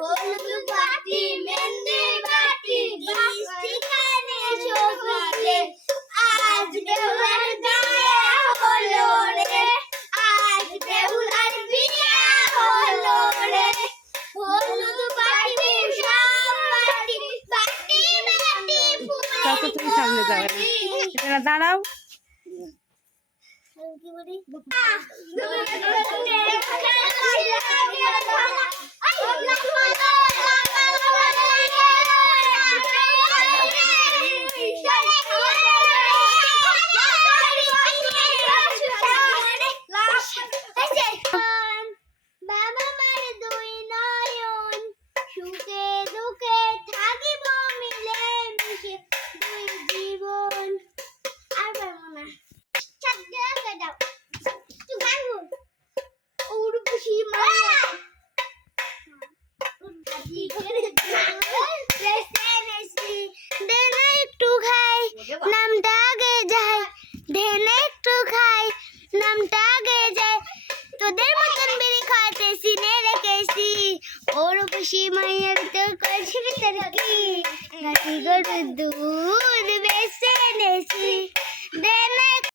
হলুদ বাটি মেহেন্দি বাটি বৃষ্টি কানে সকালে আজ বেহুলার বিয়ে হলো রে আজ বেহুলার বিয়ে হলো রে হলুদ বাটি সব বাটি বাটি বাটি তত তুমি সামনে যাবে না, এটা দাঁড়াও। কি বলি বাবা মার দুই নয়ন সুখে দুঃখে থাকিব মিলে মিশে দুই জীবন আর পারবো না ছাড় দাও তুই গান বল ওর খুশি মা দেনে একটু খাই নামটা আগে যায় দেনে একটু খাই নামটা আগে যায় তোদের মতন বিড়ি খাইতে সিনে রেখেছি ওর খুশি মায়ের তো করছি ভিতর কি গাছি গরুর দুধ বেছে এনেছি দেনে